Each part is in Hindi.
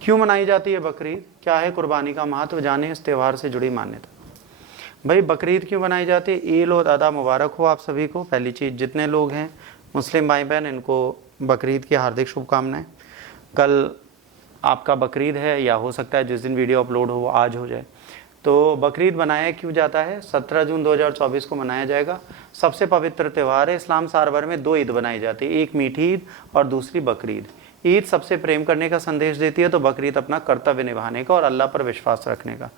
क्यों मनाई जाती है बकरीद, क्या है कुर्बानी का महत्व, जाने इस त्यौहार से जुड़ी मान्यता। भाई बकरीद क्यों बनाई जाती है, ईद उल अदा मुबारक हो आप सभी को। पहली चीज़, जितने लोग हैं मुस्लिम भाई बहन, इनको बकरीद की हार्दिक शुभकामनाएं। कल आपका बकरीद है, या हो सकता है जिस दिन वीडियो अपलोड हो वो आज हो जाए। तो बकरीद मनाया क्यों जाता है, 17 जून 2024 को मनाया जाएगा। सबसे पवित्र त्यौहार है। इस्लाम साल भर में 2 ईद बनाई जाती है, एक मीठी ईद और दूसरी बकरीद। ईद सबसे प्रेम करने का संदेश देती है, तो बकरीद अपना कर्तव्य निभाने का और अल्लाह पर विश्वास रखने का।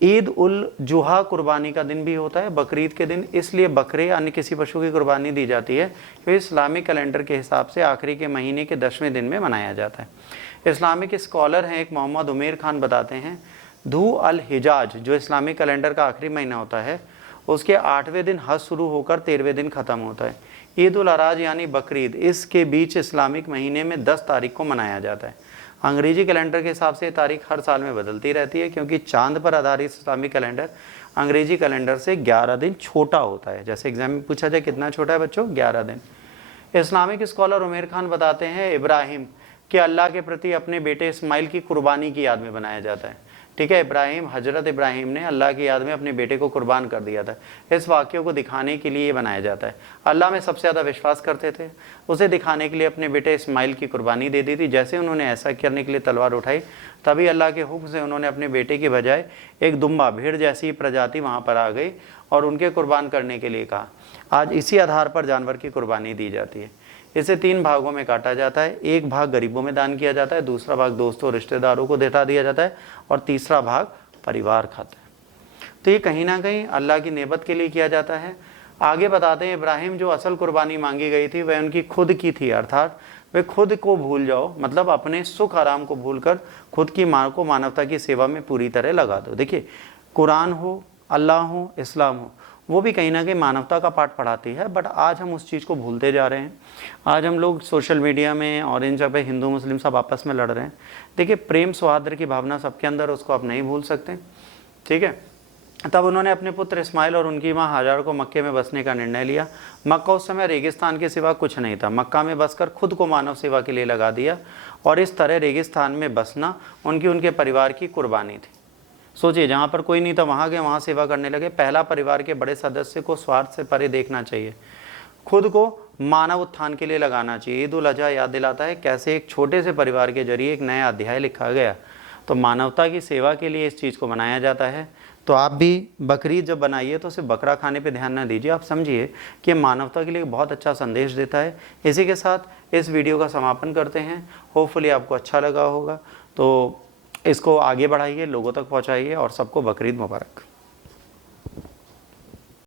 ईद उल जुहा कुर्बानी का दिन भी होता है बकरीद के दिन, इसलिए बकरे अन्य किसी पशु की कुर्बानी दी जाती है, जो इस्लामिक कैलेंडर के हिसाब से आखिरी के महीने के 10वें दिन में मनाया जाता है। इस्लामिक स्कॉलर हैं एक मोहम्मद उमेर खान, बताते हैं धू अल हिजाज, जो इस्लामिक कैलेंडर का आखिरी महीना होता है, उसके 8वें दिन हज शुरू होकर 13वें दिन ख़त्म होता है। ईद उल अराज यानी बकरीद, इसके बीच इस्लामिक महीने में 10 तारीख को मनाया जाता है। अंग्रेजी कैलेंडर के हिसाब से तारीख हर साल में बदलती रहती है, क्योंकि चांद पर आधारित इस्लामिक कैलेंडर अंग्रेजी कैलेंडर से 11 दिन छोटा होता है। जैसे एग्जाम में पूछा जाए कितना छोटा है बच्चों, 11 दिन। इस्लामिक स्कॉलर उमेर खान बताते हैं इब्राहिम कि अल्लाह के प्रति अपने बेटे इस्माइल की कुर्बानी की याद में बनाया जाता है। ठीक है, इब्राहिम, हजरत इब्राहिम ने अल्लाह की याद में अपने बेटे को कुर्बान कर दिया था। इस वाक्य को दिखाने के लिए बनाया जाता है। अल्लाह में सबसे ज़्यादा विश्वास करते थे, उसे दिखाने के लिए अपने बेटे इस्माइल की कुर्बानी दे दी थी। जैसे उन्होंने ऐसा करने के लिए तलवार उठाई, तभी अल्लाह के हुक्म से उन्होंने अपने बेटे के बजाय एक दुम्बा, भेड़ जैसी प्रजाति वहाँ पर आ गई और उनके कुर्बान करने के लिए कहा। आज इसी आधार पर जानवर की कुर्बानी दी जाती है। इसे 3 भागों में काटा जाता है। एक भाग गरीबों में दान किया जाता है, दूसरा भाग दोस्तों और रिश्तेदारों को देता दिया जाता है, और तीसरा भाग परिवार खाता है। तो ये कहीं ना कहीं अल्लाह की नेमत के लिए किया जाता है। आगे बताते हैं इब्राहिम जो असल कुर्बानी मांगी गई थी वह उनकी खुद की थी, अर्थात वे खुद को भूल जाओ, मतलब अपने सुख आराम को भूलकर खुद की माँ को मानवता की सेवा में पूरी तरह लगा दो। देखिए, कुरान हो, अल्लाह हो, इस्लाम हो, वो भी कहीं ना कहीं मानवता का पाठ पढ़ाती है, बट आज हम उस चीज़ को भूलते जा रहे हैं। आज हम लोग सोशल मीडिया में और इन जगह हिंदू मुस्लिम सब आपस में लड़ रहे हैं। देखिए, प्रेम सौहार्द की भावना सबके अंदर, उसको आप नहीं भूल सकते। ठीक है, तब उन्होंने अपने पुत्र इस्माइल और उनकी माँ हाजर को मक्के में बसने का निर्णय लिया। मक्का उस समय रेगिस्तान के सिवा कुछ नहीं था। मक्का में बसकर खुद को मानव सेवा के लिए लगा दिया, और इस तरह रेगिस्तान में बसना उनके परिवार की कुर्बानी थी। सोचिए, जहाँ पर कोई नहीं था वहाँ गए, वहाँ सेवा करने लगे। पहला, परिवार के बड़े सदस्य को स्वार्थ से परे देखना चाहिए, खुद को मानव उत्थान के लिए लगाना चाहिए। ईद उल अजहा याद दिलाता है कैसे एक छोटे से परिवार के जरिए एक नया अध्याय लिखा गया। तो मानवता की सेवा के लिए इस चीज़ को मनाया जाता है। तो आप भी बकरीद जब बनाइए तो सिर्फ बकरा खाने पे ध्यान ना दीजिए, आप समझिए कि मानवता के लिए बहुत अच्छा संदेश देता है। इसी के साथ इस वीडियो का समापन करते हैं। होपफुली आपको अच्छा लगा होगा, तो इसको आगे बढ़ाइए, लोगों तक पहुंचाइए, और सबको बकरीद मुबारक।